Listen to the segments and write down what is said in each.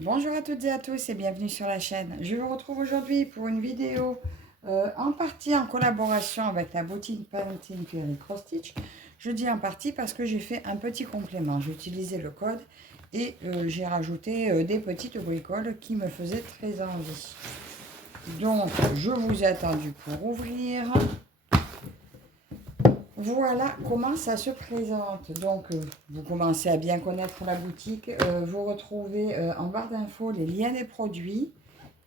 Bonjour à toutes et à tous et bienvenue sur la chaîne. Je vous retrouve aujourd'hui pour une vidéo en partie en collaboration avec la boutique Painting Fairy Cross Stitch. Je dis en partie parce que j'ai fait un petit complément. J'ai utilisé le code et j'ai rajouté des petites bricoles qui me faisaient très envie. Donc, je vous ai attendu pour ouvrir. Voilà comment ça se présente. Donc, vous commencez à bien connaître la boutique. Vous retrouvez en barre d'infos les liens des produits,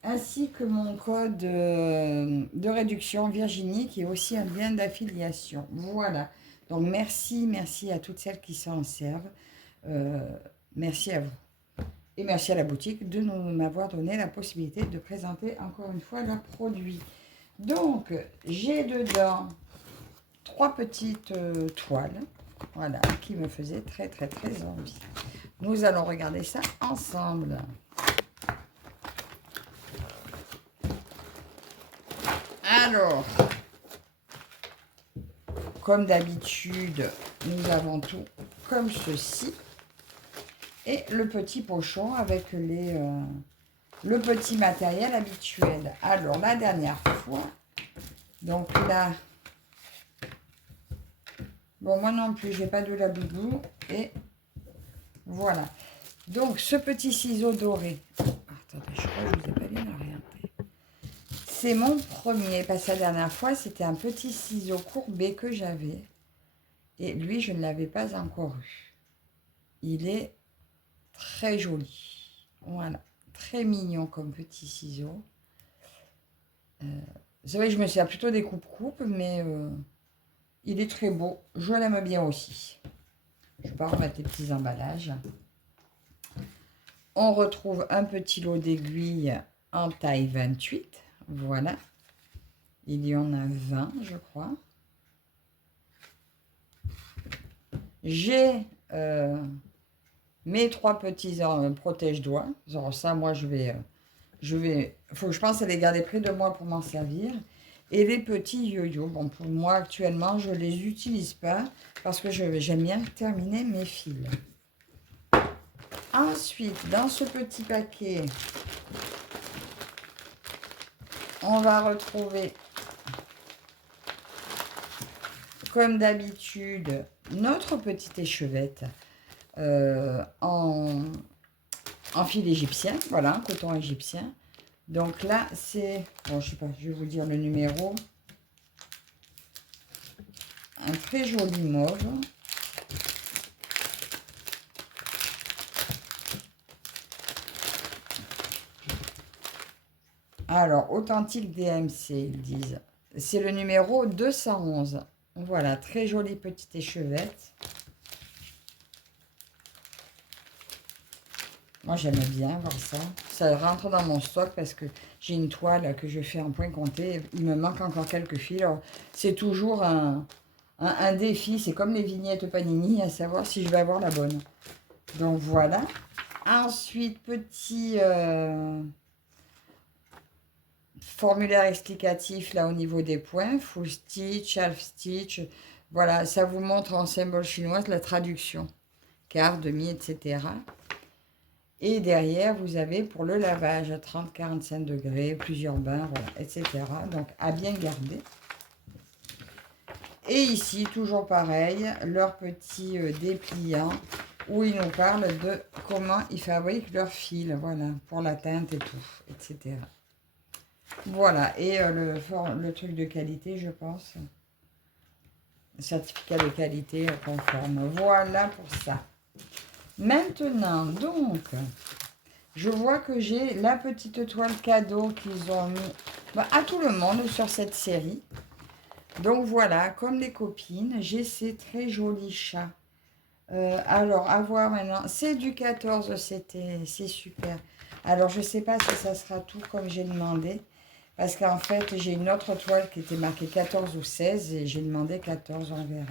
ainsi que mon code de réduction Virginie, qui est aussi un lien d'affiliation. Voilà. Donc, merci à toutes celles qui s'en servent. Merci à vous. Et merci à la boutique de m'avoir donné la possibilité de présenter encore une fois leurs produits. Donc, j'ai dedans 3 petites toiles, voilà, qui me faisaient très envie. Nous allons regarder ça ensemble. Alors, comme d'habitude, nous avons tout comme ceci. Et le petit pochon avec le petit matériel habituel. Alors, la dernière fois, donc là, bon, moi non plus, j'ai pas de la doudou. Et voilà. Donc, ce petit ciseau doré. Attendez, je crois que je vous ai pas bien orienté. C'est mon premier, parce que la dernière fois, c'était un petit ciseau courbé que j'avais. Et lui, je ne l'avais pas encore eu. Il est très joli. Voilà. Très mignon comme petit ciseau. C'est vrai que je me sers plutôt des coupes-coupes, mais il est très beau. Je l'aime bien aussi. Je vais pas remettre les petits emballages. On retrouve un petit lot d'aiguilles en taille 28. Voilà. Il y en a 20, je crois. J'ai mes 3 petits protège-doigts. Alors ça, moi, faut que je pense à les garder près de moi pour m'en servir. Et les petits yo-yo. Bon, pour moi, actuellement, je ne les utilise pas parce que j'aime bien terminer mes fils. Ensuite, dans ce petit paquet, on va retrouver, comme d'habitude, notre petite échevette en fil égyptien, voilà, un coton égyptien. Donc là, c'est, bon, je sais pas, je vais vous dire le numéro. Un très joli mauve. Alors, authentique DMC, ils disent. C'est le numéro 211. Voilà, très jolie petite échevette. Moi, j'aime bien voir ça. Ça rentre dans mon stock parce que j'ai une toile que je fais en point compté. Il me manque encore quelques fils. C'est toujours un défi. C'est comme les vignettes Panini, à savoir si je vais avoir la bonne. Donc, voilà. Ensuite, petit formulaire explicatif là au niveau des points. Full stitch, half stitch. Voilà, ça vous montre en symbole chinois la traduction. Quart, demi, etc. Et derrière, vous avez pour le lavage à 30-45 degrés, plusieurs bains, voilà, etc. Donc, à bien garder. Et ici, toujours pareil, leur petit dépliant où ils nous parlent de comment ils fabriquent leur fil, voilà, pour la teinte et tout, etc. Voilà, et le truc de qualité, je pense. Certificat de qualité conforme. Voilà pour ça. Maintenant, donc, je vois que j'ai la petite toile cadeau qu'ils ont mis à tout le monde sur cette série. Donc voilà, comme les copines, j'ai ces très jolis chats. Alors, à voir maintenant. C'est du 14, c'est super. Alors, je ne sais pas si ça sera tout comme j'ai demandé. Parce qu'en fait, j'ai une autre toile qui était marquée 14 ou 16 et j'ai demandé 14, on verra.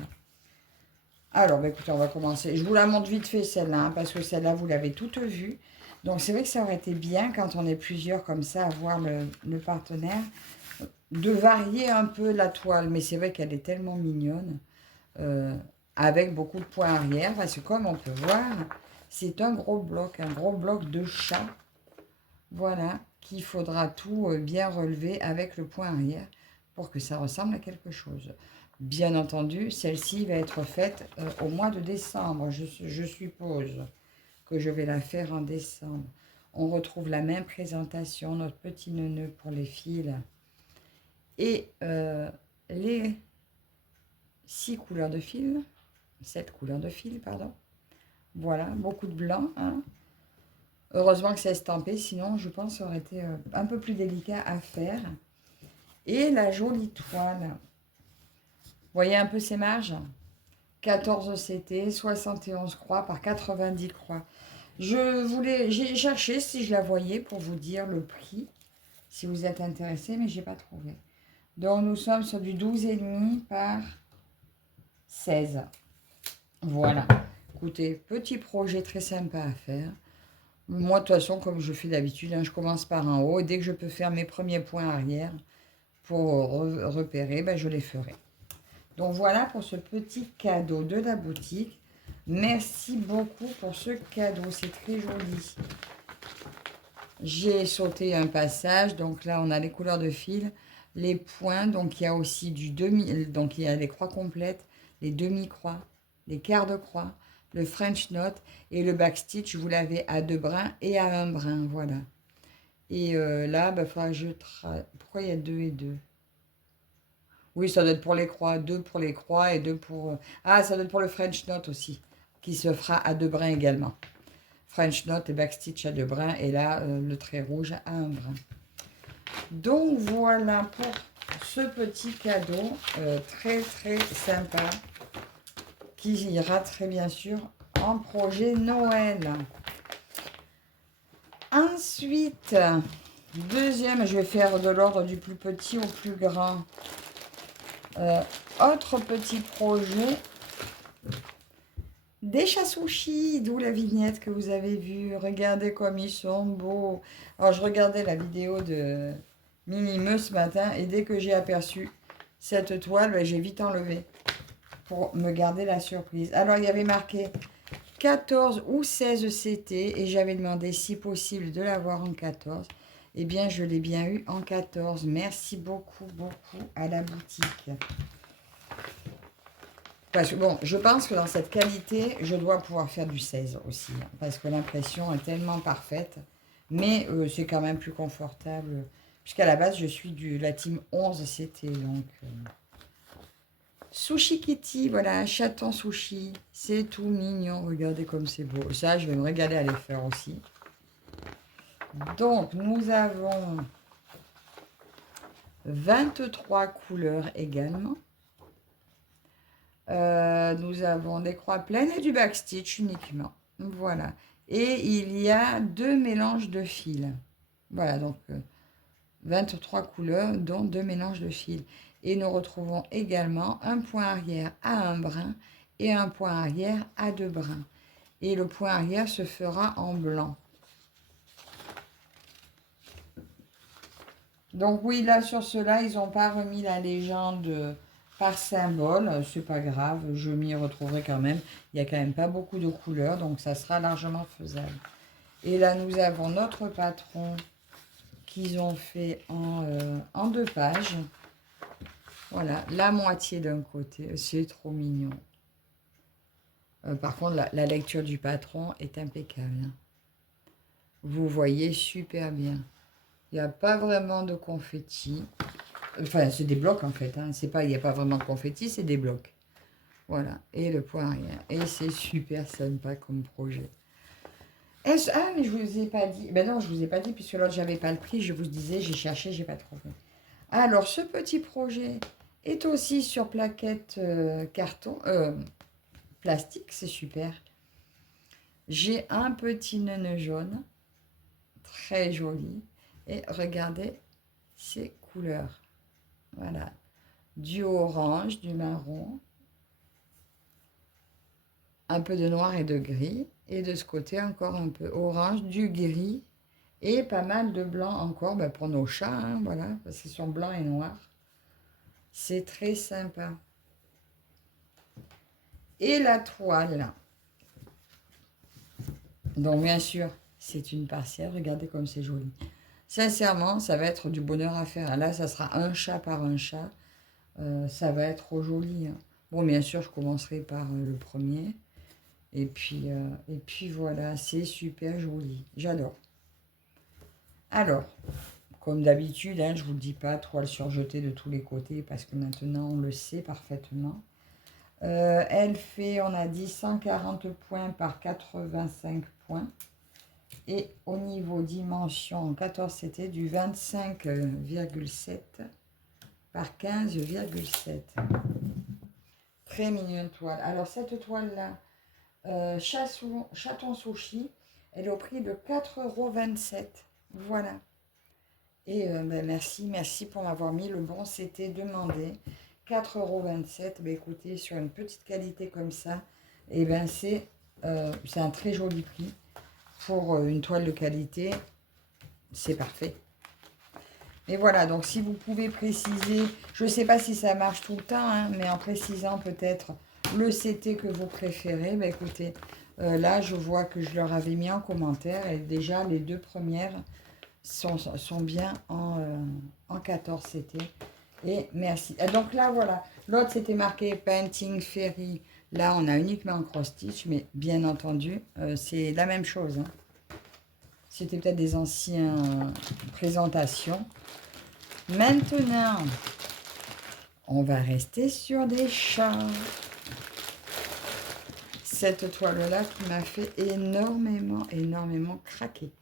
Alors, bah, écoutez, on va commencer. Je vous la montre vite fait celle-là, hein, parce que celle-là, vous l'avez toute vue. Donc, c'est vrai que ça aurait été bien, quand on est plusieurs comme ça, à voir le partenaire, de varier un peu la toile. Mais c'est vrai qu'elle est tellement mignonne, avec beaucoup de points arrière, parce que comme on peut voir, c'est un gros bloc de chat. Voilà, qu'il faudra tout bien relever avec le point arrière pour que ça ressemble à quelque chose. Bien entendu, celle-ci va être faite au mois de décembre. Je suppose que je vais la faire en décembre. On retrouve la même présentation, notre petit nœud pour les fils et les 6 couleurs de fil, 7 couleurs de fil, pardon. Voilà, beaucoup de blanc. Hein. Heureusement que c'est estampé, sinon je pense que ça aurait été un peu plus délicat à faire. Et la jolie toile. Vous voyez un peu ces marges? 14 CT, 71 croix par 90 croix. J'ai cherché si je la voyais pour vous dire le prix, si vous êtes intéressé, mais je n'ai pas trouvé. Donc nous sommes sur du 12,5 par 16. Voilà. Écoutez, petit projet très sympa à faire. Moi, de toute façon, comme je fais d'habitude, hein, je commence par en haut. Et dès que je peux faire mes premiers points arrière pour repérer, ben, je les ferai. Donc voilà pour ce petit cadeau de la boutique. Merci beaucoup pour ce cadeau, c'est très joli. J'ai sauté un passage, donc là on a les couleurs de fil, les points, donc il y a aussi du demi, donc il y a les croix complètes, les demi-croix, les quarts de croix, le French knot et le backstitch, vous l'avez à 2 brins et à 1 brin, voilà. Et là, bah, faudra que je pourquoi il y a 2 et 2? Oui, ça doit être pour les croix, 2 pour les croix et 2 pour... Ah, ça doit être pour le French knot aussi, qui se fera à 2 brins également. French knot et backstitch à 2 brins, et là, le trait rouge à 1 brin. Donc, voilà pour ce petit cadeau très, très sympa, qui ira très bien sûr en projet Noël. Ensuite, deuxième, je vais faire de l'ordre du plus petit au plus grand. Autre petit projet, des chats sushis, d'où la vignette que vous avez vue. Regardez comme ils sont beaux. Alors, je regardais la vidéo de Minimeux ce matin et dès que j'ai aperçu cette toile, ben, j'ai vite enlevé pour me garder la surprise. Alors, il y avait marqué 14 ou 16 CT et j'avais demandé si possible de l'avoir en 14. Eh bien, je l'ai bien eu en 14. Merci beaucoup, beaucoup à la boutique. Parce que bon, je pense que dans cette qualité, je dois pouvoir faire du 16 aussi. Hein, parce que l'impression est tellement parfaite. Mais c'est quand même plus confortable. Puisqu'à la base, je suis de la team 11 CT. Donc, Sushi Kitty, voilà, un chaton sushi. C'est tout mignon. Regardez comme c'est beau. Ça, je vais me régaler à les faire aussi. Donc, nous avons 23 couleurs également. Nous avons des croix pleines et du backstitch uniquement. Voilà. Et il y a 2 mélanges de fils. Voilà, donc 23 couleurs, dont 2 mélanges de fils. Et nous retrouvons également un point arrière à 1 brin et un point arrière à 2 brins. Et le point arrière se fera en blanc. Donc oui, là, sur cela, ils n'ont pas remis la légende par symbole. C'est pas grave, je m'y retrouverai quand même. Il n'y a quand même pas beaucoup de couleurs, donc ça sera largement faisable. Et là, nous avons notre patron qu'ils ont fait en 2 pages. Voilà, la moitié d'un côté. C'est trop mignon. Par contre, la lecture du patron est impeccable. Hein. Vous voyez super bien. Il n'y a pas vraiment de confetti. Enfin, c'est des blocs en fait. Hein. Il n'y a pas vraiment de confetti, c'est des blocs. Voilà. Et le point arrière. Et c'est super sympa comme projet. Ah, mais je vous ai pas dit. Ben non, je vous ai pas dit, puisque l'autre, j'avais pas le prix. Je vous disais, j'ai cherché, j'ai pas trouvé. Alors, ce petit projet est aussi sur plaquette carton, plastique. C'est super. J'ai un petit nœud jaune. Très joli. Et regardez ces couleurs. Voilà. Du orange, du marron, un peu de noir et de gris. Et de ce côté, encore un peu orange, du gris et pas mal de blanc encore pour nos chats. Hein, voilà, parce qu'ils sont blancs et noirs. C'est très sympa. Et la toile. Donc, bien sûr, c'est une partielle. Regardez comme c'est joli. Sincèrement, ça va être du bonheur à faire. Là, ça sera un chat par un chat. Ça va être trop joli. Hein. Bon, bien sûr, je commencerai par le premier. Et puis voilà, c'est super joli. J'adore. Alors, comme d'habitude, hein, je ne vous le dis pas, toile surjetée de tous les côtés parce que maintenant, on le sait parfaitement. Elle fait, on a dit, 140 points par 85 points. Et au niveau dimension 14, c'était du 25,7 par 15,7. Très mignonne toile. Alors, cette toile-là, chaton sushi, elle est au prix de 4,27 €. Voilà. Et ben merci pour m'avoir mis le bon, c'était demandé. 4,27 €. Ben écoutez, sur une petite qualité comme ça, et ben c'est un très joli prix. Pour une toile de qualité, c'est parfait. Et voilà, donc si vous pouvez préciser, je ne sais pas si ça marche tout le temps, hein, mais en précisant peut-être le CT que vous préférez, ben écoutez, là je vois que je leur avais mis en commentaire et déjà les deux premières sont bien en 14 CT. Et merci. Et donc là, voilà, l'autre c'était marqué Painting Fairy. Là, on a uniquement un cross-stitch, mais bien entendu, c'est la même chose. Hein. C'était peut-être des anciennes présentations. Maintenant, on va rester sur des chats. Cette toile-là qui m'a fait énormément craquer.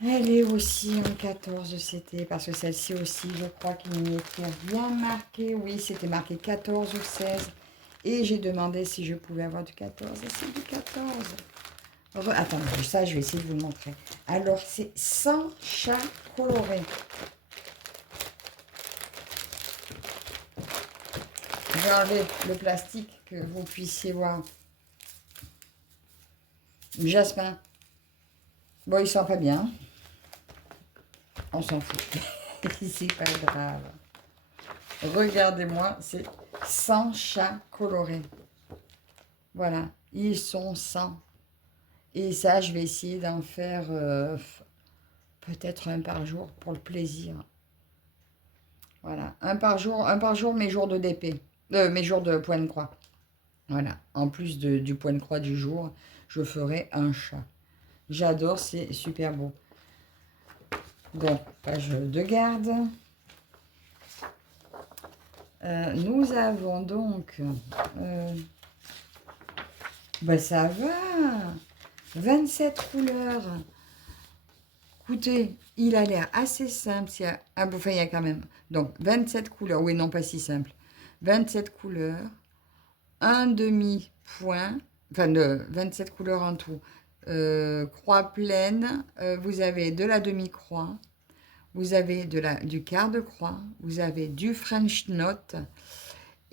Elle est aussi en 14 CT, parce que celle-ci aussi, je crois qu'il n'y était rien marqué. Oui, c'était marqué 14 ou 16. Et j'ai demandé si je pouvais avoir du 14. Et c'est du 14. Attendez, ça, je vais essayer de vous le montrer. Alors, c'est 100 chats colorés. Je vais enlever le plastique que vous puissiez voir. Jasmin. Bon, il sent pas bien. On s'en fout. C'est pas grave. Regardez-moi, c'est 100 chats colorés. Voilà, ils sont 100. Et ça, je vais essayer d'en faire peut-être un par jour pour le plaisir. Voilà, un par jour, mes jours de DP. Mes jours de point de croix. Voilà, en plus du point de croix du jour, je ferai un chat. J'adore, c'est super beau. Donc, page de garde. Nous avons donc... ben ça va 27 couleurs. Écoutez, il a l'air assez simple. Ah, bon, enfin, il y a quand même... Donc, 27 couleurs. Oui, non, pas si simple. 27 couleurs. Un demi-point. Enfin, 27 couleurs en tout. Croix pleine. Vous avez de la demi-croix. Vous avez du quart de croix. Vous avez du French Knot.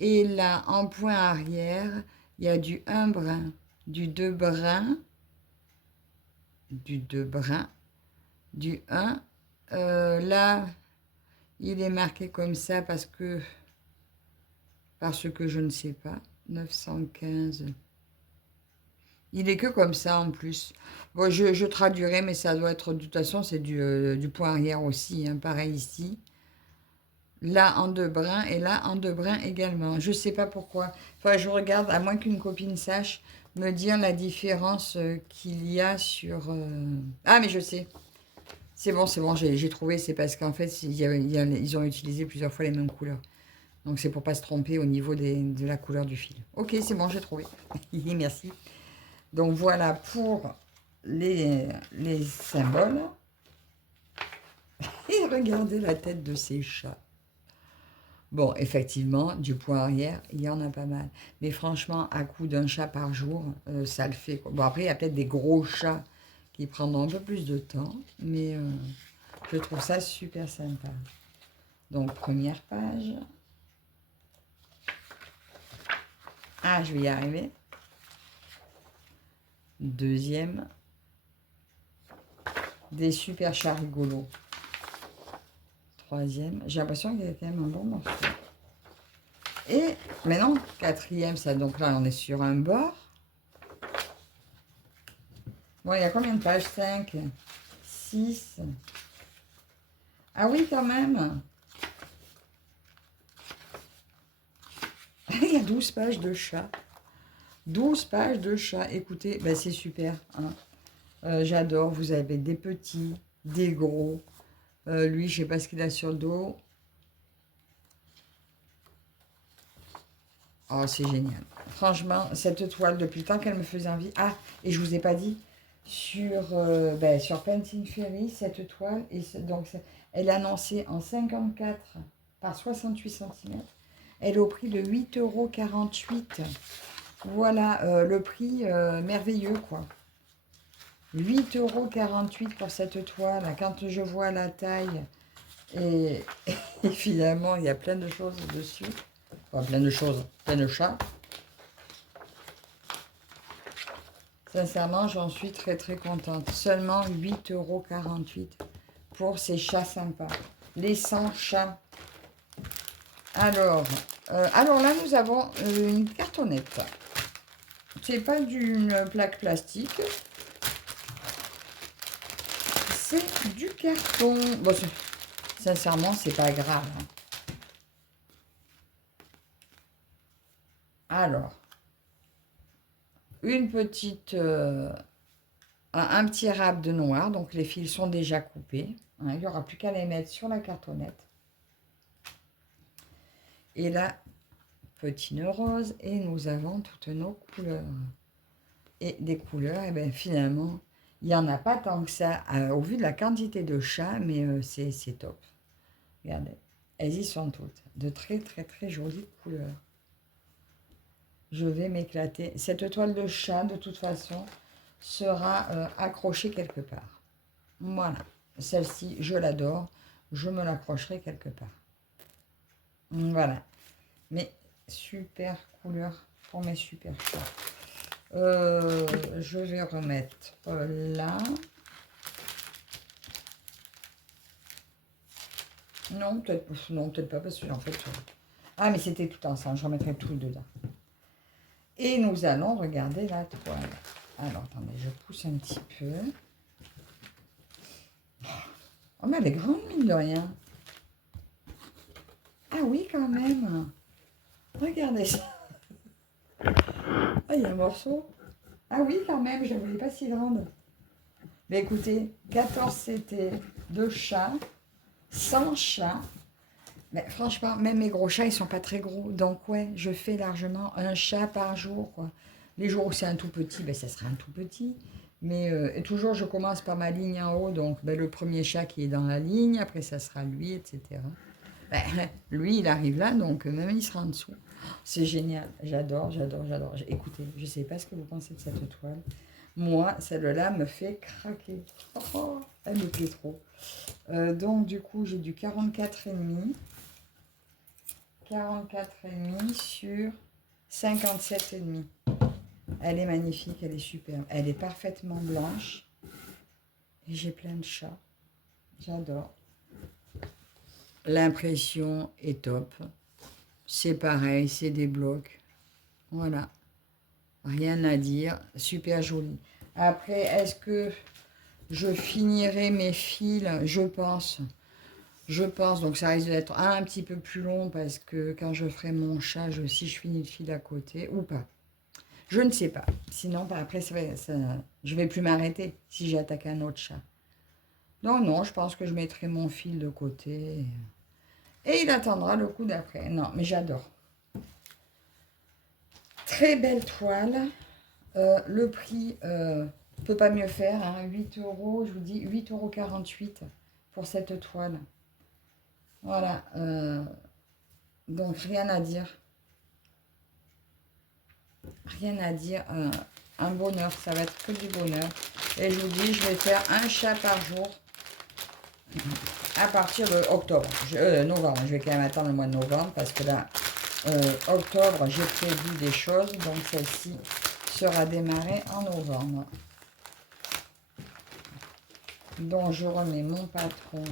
Et là, en point arrière, il y a du 1 brin, du 2 brin, du 2 brin, du 1. Là, il est marqué comme ça parce que je ne sais pas. 915. Il est que comme ça en plus. Bon, je traduirai, mais ça doit être, de toute façon, c'est du point arrière aussi, hein, pareil ici. Là en 2 brins et là en 2 brins également. Je ne sais pas pourquoi. Enfin, je regarde, à moins qu'une copine sache me dire la différence qu'il y a sur... Ah, mais je sais. C'est bon, j'ai trouvé. C'est parce qu'en fait, ils ont utilisé plusieurs fois les mêmes couleurs. Donc, c'est pour pas se tromper au niveau de la couleur du fil. Ok, c'est bon, j'ai trouvé. Merci. Donc, voilà pour les symboles. Et regardez la tête de ces chats. Bon, effectivement, du point arrière, il y en a pas mal. Mais franchement, à coup d'un chat par jour, ça le fait. Bon, après, il y a peut-être des gros chats qui prendront un peu plus de temps. Mais je trouve ça super sympa. Donc, première page. Ah, je vais y arriver. Deuxième. Des super chats rigolos. Troisième. J'ai l'impression qu'il y a quand même un bon morceau. Et maintenant, quatrième, ça, donc là, on est sur un bord. Bon, il y a combien de pages? 5, 6. Ah oui, quand même. Il y a 12 pages de chat. 12 pages de chat. Écoutez, ben c'est super. Hein. J'adore. Vous avez des petits, des gros. Lui, je sais pas ce qu'il a sur le dos. Oh, c'est génial. Franchement, cette toile, depuis le temps qu'elle me faisait envie. Ah, et je vous ai pas dit, sur Painting Fairy, cette toile, elle est annoncée en 54 par 68 cm. Elle est au prix de 8,48 €. Voilà, le prix merveilleux, quoi. 8,48 € pour cette toile. Quand je vois la taille, et, et finalement, il y a plein de choses dessus. Enfin, plein de choses, plein de chats. Sincèrement, j'en suis très très contente. Seulement 8,48 € pour ces chats sympas. Les 100 chats. Alors là, nous avons une cartonnette. C'est pas d'une plaque plastique. C'est du carton. Bon, sincèrement, c'est pas grave. Alors, une petite... un petit râpe de noir. Donc, les fils sont déjà coupés. Hein, il n'y aura plus qu'à les mettre sur la cartonnette. Et là, petit nœud rose. Et nous avons toutes nos couleurs. Et des couleurs, et bien finalement, il n'y en a pas tant que ça au vu de la quantité de chats, mais c'est top. Regardez, elles y sont toutes. De très très très jolies couleurs. Je vais m'éclater. Cette toile de chat, de toute façon, sera accrochée quelque part. Voilà. Celle-ci, je l'adore. Je me l'accrocherai quelque part. Voilà. Mais super couleur pour mes super chats. Je vais remettre là. Non, peut-être pas, parce que en fait... Ah, mais c'était tout ensemble. Je remettrai tout dedans. Et nous allons regarder la toile. Alors, attendez, je pousse un petit peu. Oh, mais elle est grande, mine de rien. Ah oui, quand même. Regardez ça. Ah, il y a un morceau. Ah oui, quand même, je ne la voulais pas si grande. Mais écoutez, 14 CT de chats, 100 chats. Mais franchement, même mes gros chats, ils sont pas très gros. Donc ouais, je fais largement un chat par jour, quoi. Les jours où c'est un tout petit, ben, ça sera un tout petit. Mais et toujours, je commence par ma ligne en haut. Donc ben, le premier chat qui est dans la ligne, après ça sera lui, etc. Ben, lui, il arrive là, donc même il sera en dessous. C'est génial. J'adore, j'adore, j'adore. Écoutez, je ne sais pas ce que vous pensez de cette toile. Moi, celle-là me fait craquer. Oh, elle me plaît trop. Donc, du coup, j'ai du 44,5. 44,5 sur 57,5. Elle est magnifique, elle est superbe. Elle est parfaitement blanche. Et j'ai plein de chats. J'adore. L'impression est top. C'est pareil, c'est des blocs. Voilà. Rien à dire. Super joli. Après, est-ce que je finirai mes fils? Je pense. Je pense. Donc, ça risque d'être un petit peu plus long parce que quand je ferai mon chat, si je finis le fil à côté ou pas. Je ne sais pas. Sinon, après, je ne vais plus m'arrêter si j'attaque un autre chat. Donc, non, je pense que je mettrai mon fil de côté. Et il attendra le coup d'après. Non, mais j'adore. Très belle toile. Le prix peut pas mieux faire. Hein, 8 €, je vous dis 8,48 € pour cette toile. Voilà. Donc, rien à dire. Rien à dire. Un bonheur. Ça va être que du bonheur. Et je vous dis, je vais faire un chat par jour à partir de octobre. Novembre. Je vais quand même attendre le mois de novembre parce que là, octobre, j'ai prévu des choses. Donc, celle-ci sera démarrée en novembre. Donc, je remets mon patron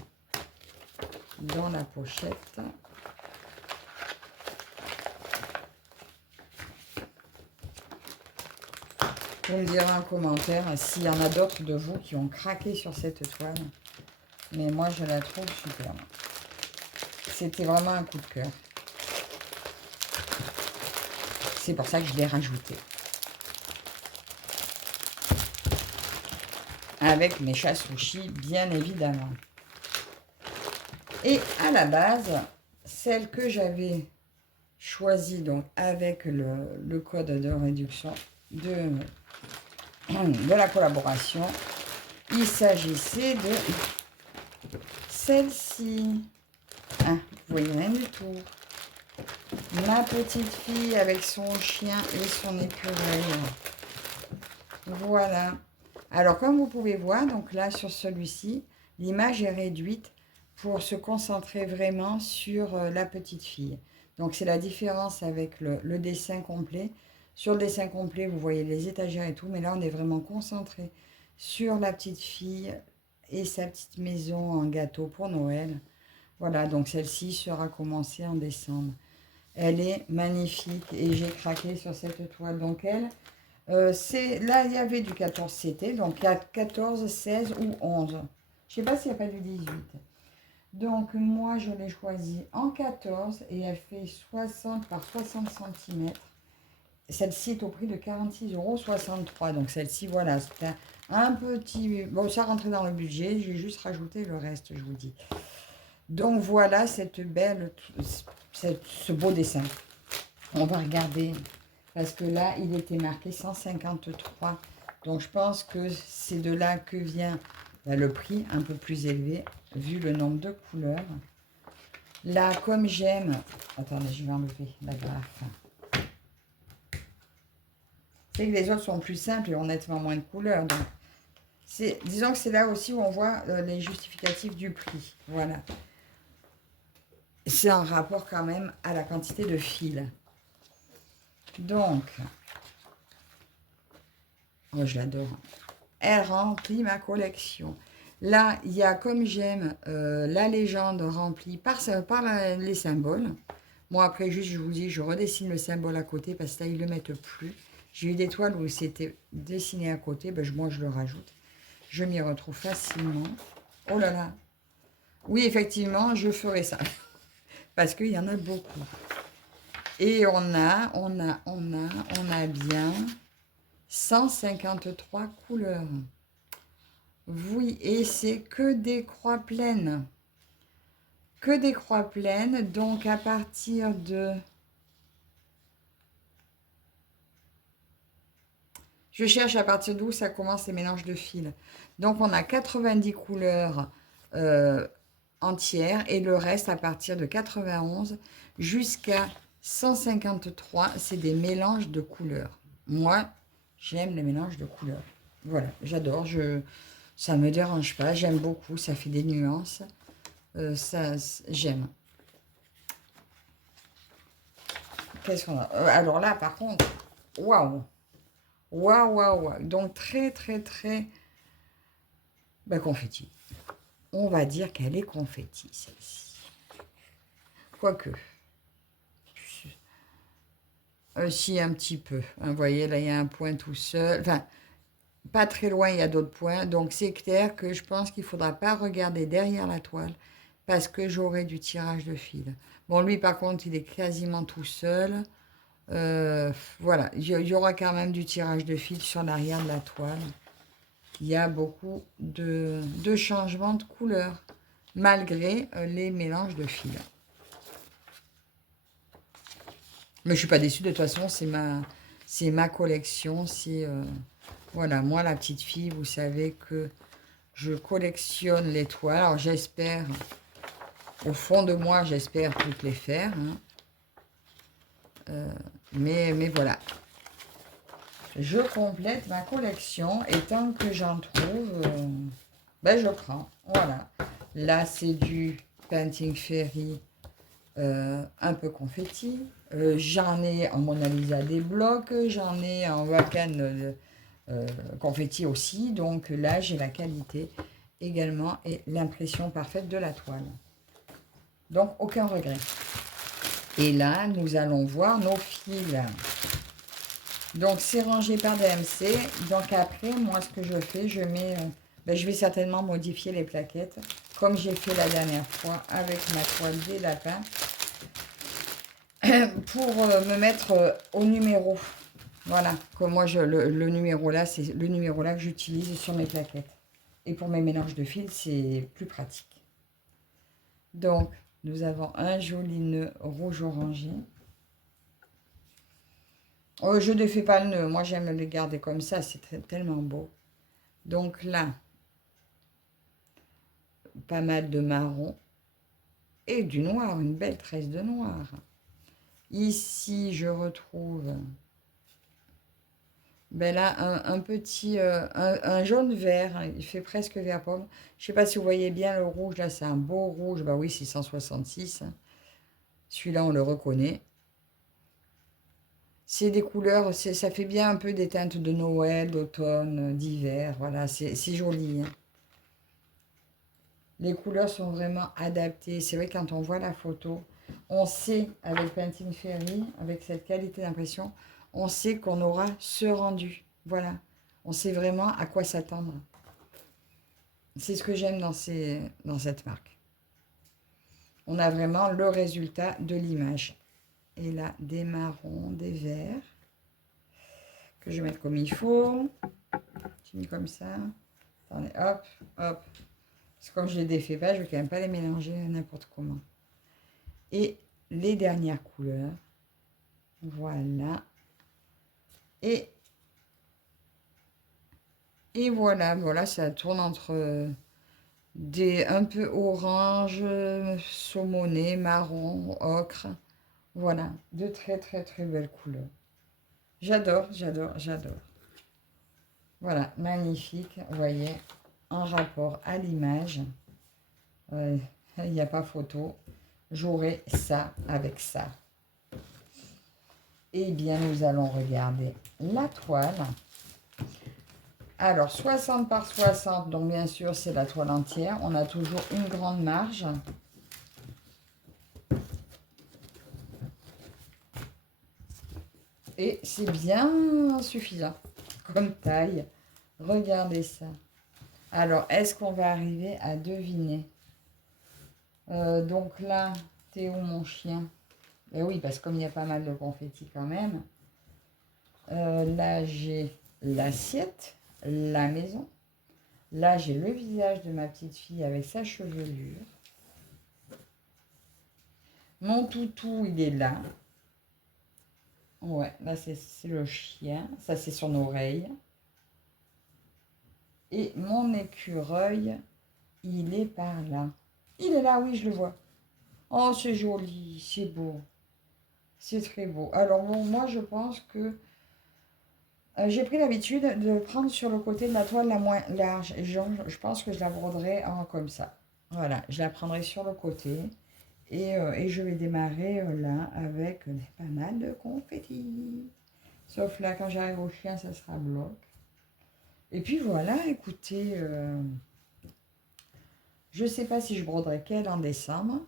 dans la pochette. Vous me direz en commentaire s'il y en a d'autres de vous qui ont craqué sur cette toile. Mais moi, je la trouve super. C'était vraiment un coup de cœur. C'est pour ça que je l'ai rajouté. Avec mes chats sushi, bien évidemment. Et à la base, celle que j'avais choisie donc avec le code de réduction de la collaboration, il s'agissait de celle-ci. Ah, vous voyez rien du tout. Ma petite fille avec son chien et son écureuil. Voilà. Alors, comme vous pouvez voir, donc là, sur celui-ci, l'image est réduite pour se concentrer vraiment sur la petite fille. Donc, c'est la différence avec le dessin complet. Sur le dessin complet, vous voyez les étagères et tout, mais là, on est vraiment concentré sur la petite fille et sa petite maison en gâteau pour Noël. Voilà, donc celle-ci sera commencée en décembre. Elle est magnifique et j'ai craqué sur cette toile. Donc, elle... là, il y avait du 14 CT, donc il y a 14, 16 ou 11. Je ne sais pas s'il n'y a pas du 18. Donc, moi, je l'ai choisi en 14 et elle fait 60 par 60 cm. Celle-ci est au prix de 46,63 €. Donc, celle-ci, voilà, c'est un petit... Bon, ça rentrait dans le budget. J'ai juste rajouté le reste, je vous dis. Donc, voilà cette belle... ce beau dessin. On va regarder... Parce que là, il était marqué 153. Donc, je pense que c'est de là que vient le prix un peu plus élevé, vu le nombre de couleurs. Là, comme j'aime... Attendez, je vais enlever la graffe. C'est que les autres sont plus simples et ont nettement moins de couleurs. Donc, disons que c'est là aussi où on voit les justificatifs du prix. Voilà. C'est un rapport quand même à la quantité de fils. Donc... Oh, je l'adore. Elle remplit ma collection. Là, il y a, comme j'aime, la légende remplie par les symboles. Moi, après, juste, je vous dis, je redessine le symbole à côté parce que là, ils ne le mettent plus. J'ai eu des toiles où c'était dessiné à côté. Ben, moi, je le rajoute. Je m'y retrouve facilement. Oh là là. Oui, effectivement, je ferai ça. Parce qu'il y en a beaucoup. Et on a bien... 153 couleurs. Oui, et c'est que des croix pleines. Que des croix pleines. Donc, à partir de... Je cherche à partir d'où ça commence les mélanges de fils. Donc, on a 90 couleurs entières et le reste à partir de 91 jusqu'à 153. C'est des mélanges de couleurs. Moi, j'aime les mélanges de couleurs. Voilà, j'adore. Ça ne me dérange pas. J'aime beaucoup. Ça fait des nuances. J'aime. Qu'est-ce qu'on a? Alors là, par contre, waouh. Waouh, waouh, waouh. Donc, très, très, très... confetti. On va dire qu'elle est confetti, celle-ci. Quoique. Si, un petit peu. Vous voyez, là, il y a un point tout seul. Enfin, pas très loin, il y a d'autres points. Donc, c'est clair que je pense qu'il ne faudra pas regarder derrière la toile parce que j'aurai du tirage de fil. Bon, lui, par contre, il est quasiment tout seul. Voilà, il y aura quand même du tirage de fil sur l'arrière de la toile. Il y a beaucoup de changements de couleur malgré les mélanges de fils. Mais je ne suis pas déçue, de toute façon, c'est ma collection. Voilà, moi, la petite fille, vous savez que je collectionne les toiles. Alors, j'espère, au fond de moi, j'espère toutes les faire. Hein. Mais voilà. Je complète ma collection et tant que j'en trouve, je prends. Voilà. Là, c'est du Painting Fairy un peu confetti. J'en ai en Mona Lisa des blocs. J'en ai en Wakan confetti aussi. Donc là, j'ai la qualité également et l'impression parfaite de la toile. Donc, aucun regret. Et là, nous allons voir nos fils. Donc, c'est rangé par DMC. Donc, après, moi, ce que je fais, je mets... je vais certainement modifier les plaquettes, comme j'ai fait la dernière fois avec ma toile des lapins, pour me mettre au numéro. Voilà, comme moi, le numéro là, c'est le numéro là que j'utilise sur mes plaquettes. Et pour mes mélanges de fils, c'est plus pratique. Donc, nous avons un joli nœud rouge orangé. Oh, je ne fais pas le nœud, moi j'aime les garder comme ça, c'est tellement beau. Donc là, pas mal de marron et du noir, une belle tresse de noir. Ici, je retrouve là un petit, un jaune vert, hein, il fait presque vert pomme. Je ne sais pas si vous voyez bien le rouge, là c'est un beau rouge, bah oui, 666. Celui-là, on le reconnaît. C'est des couleurs, ça fait bien un peu des teintes de Noël, d'automne, d'hiver, voilà, c'est joli. Hein. Les couleurs sont vraiment adaptées. C'est vrai, quand on voit la photo, on sait, avec Pantene Ferry, avec cette qualité d'impression, on sait qu'on aura ce rendu. Voilà. On sait vraiment à quoi s'attendre. C'est ce que j'aime dans cette marque. On a vraiment le résultat de l'image. Et là, des marrons, des verts, que je vais mettre comme il faut. J'ai mis comme ça. Attendez, hop, hop. Parce que comme je les défais pas, je ne vais quand même pas les mélanger n'importe comment. Et les dernières couleurs. Voilà. Et voilà, ça tourne entre des un peu orange, saumoné, marron, ocre. Voilà, de très très très belles couleurs. J'adore, j'adore, j'adore. Voilà, magnifique, vous voyez, en rapport à l'image. Il n'y a pas photo. J'aurai ça avec ça. Eh bien, nous allons regarder la toile. Alors, 60 par 60, donc bien sûr, c'est la toile entière. On a toujours une grande marge. Et c'est bien suffisant comme taille. Regardez ça. Alors, est-ce qu'on va arriver à deviner? Donc là, t'es où mon chien? Eh oui, parce que comme il y a pas mal de confettis quand même. Là, j'ai l'assiette, la maison. Là, j'ai le visage de ma petite fille avec sa chevelure. Mon toutou, il est là. Ouais, là, c'est le chien. Ça, c'est son oreille. Et mon écureuil, il est par là. Il est là, oui, je le vois. Oh, c'est joli, c'est beau. C'est très beau. Alors, bon, moi, je pense que j'ai pris l'habitude de prendre sur le côté de la toile la moins large. Je pense que je la broderai comme ça. Voilà, je la prendrai sur le côté. Et je vais démarrer là avec pas mal de confettis. Sauf là, quand j'arrive au chien, ça sera bloc. Et puis voilà, écoutez, je ne sais pas si je broderai qu'elle en décembre,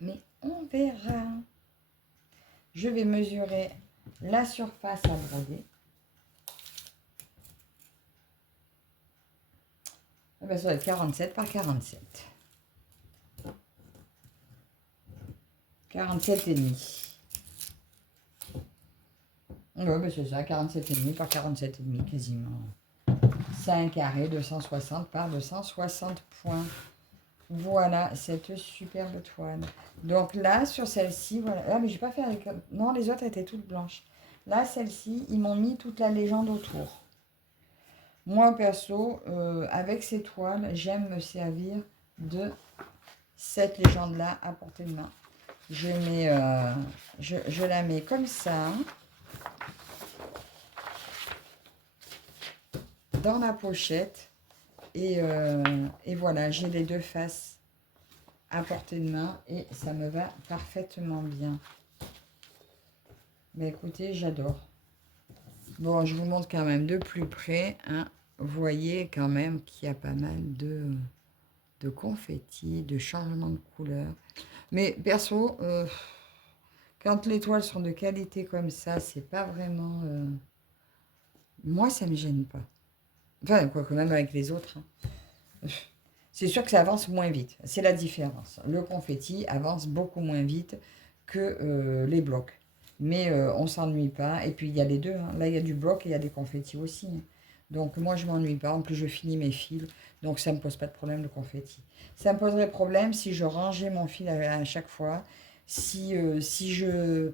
mais on verra. Je vais mesurer la surface à broder. Eh ben, ça va être 47 par 47. 47 et demi. Oui, ben c'est ça, 47 et demi par 47 et demi quasiment. C'est un carré 260 par 260 points. Voilà cette superbe toile. Donc là, sur celle-ci, voilà. Ah, mais j'ai pas fait avec... Non, les autres étaient toutes blanches. Là, celle-ci, ils m'ont mis toute la légende autour. Moi, perso, avec ces toiles, j'aime me servir de cette légende-là à portée de main. Je la mets comme ça. Dans la pochette. Et voilà, j'ai les deux faces à portée de main et ça me va parfaitement bien. Mais écoutez, j'adore. Bon, je vous montre quand même de plus près. Hein. Vous voyez quand même qu'il y a pas mal de confettis, de changements de couleur. Mais perso, Quand les toiles sont de qualité comme ça, c'est pas vraiment... Moi, ça me gêne pas. Enfin, quoi que même avec les autres. Hein. C'est sûr que ça avance moins vite. C'est la différence. Le confetti avance beaucoup moins vite que les blocs. Mais on ne s'ennuie pas. Et puis, il y a les deux. Hein. Là, il y a du bloc et il y a des confettis aussi. Hein. Donc, moi, je ne m'ennuie pas. En plus, je finis mes fils. Donc, ça ne me pose pas de problème, le confetti. Ça me poserait problème si je rangeais mon fil à chaque fois. Si je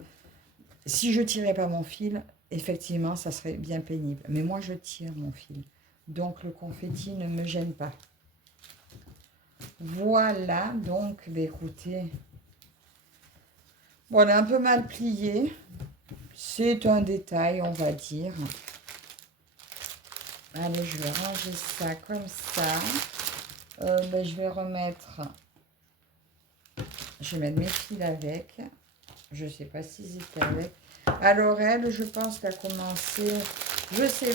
tirais pas mon fil, effectivement, ça serait bien pénible. Mais moi, je tire mon fil. Donc, le confetti ne me gêne pas. Voilà, donc, bah, écoutez, bon, elle est un peu mal pliée. C'est un détail, on va dire. Allez, je vais ranger ça comme ça. Ben, je vais mettre mes fils avec. Je ne sais pas s'ils étaient avec. Alors, elle, je pense qu'elle a commencé, je sais,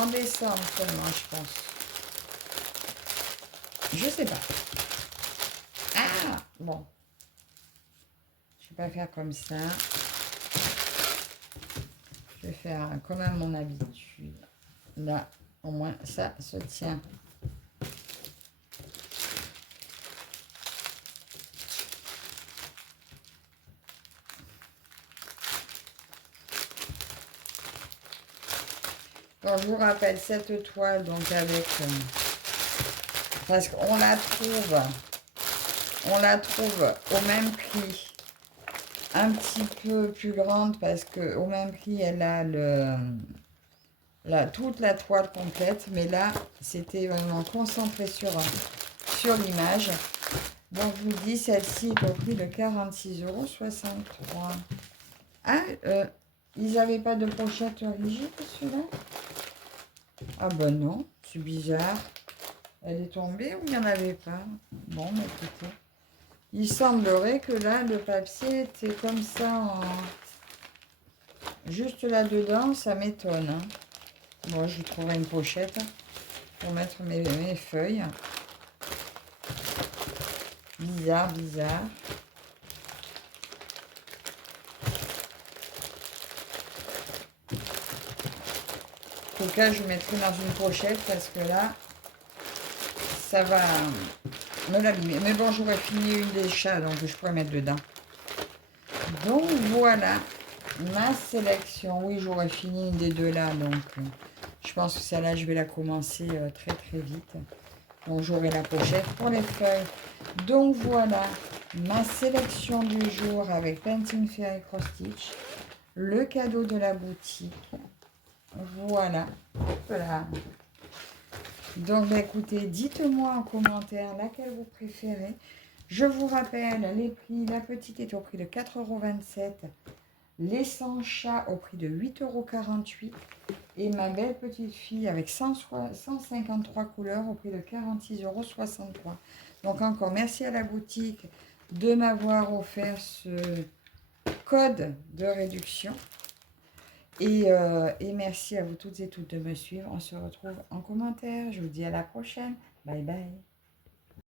en décembre seulement, je pense. Je sais pas. Ah, bon. Je vais pas faire comme ça. Je vais faire comme à mon habitude. Là, au moins, ça se tient. Donc, je vous rappelle cette toile, donc avec... parce qu'on la trouve au même prix. Un petit peu plus grande parce qu'au même prix, elle a toute la toile complète. Mais là, c'était vraiment concentré sur l'image. Donc, je vous dis, celle-ci est au prix de 46,63 €. Ah, ils n'avaient pas de pochette rigide, celui-là? Ah ben non, c'est bizarre. Elle est tombée ou il n'y en avait pas? Bon, mais écoutez. Il semblerait que là, le papier était comme ça, juste là-dedans, ça m'étonne. Hein. Bon, je trouverai une pochette pour mettre mes feuilles. Bizarre, bizarre. En tout cas, je mettrai dans une pochette parce que là, ça va me l'abîmer. Mais bon, j'aurais fini une des chats, donc je pourrais mettre dedans. Donc voilà, ma sélection. Oui, j'aurais fini une des deux là, donc je pense que celle-là, je vais la commencer très très vite. Donc j'aurai la pochette pour les feuilles. Donc voilà, ma sélection du jour avec Painting Fair et Cross Stitch. Le cadeau de la boutique. Voilà. Voilà. Donc, bah, écoutez, dites-moi en commentaire laquelle vous préférez. Je vous rappelle les prix. La petite est au prix de 4,27 €. Les 100 chats au prix de 8,48 €. Et ma belle petite fille avec 153 couleurs au prix de 46,63 €. Donc, encore merci à la boutique de m'avoir offert ce code de réduction. Et merci à vous toutes et toutes de me suivre. On se retrouve en commentaire. Je vous dis à la prochaine. Bye bye.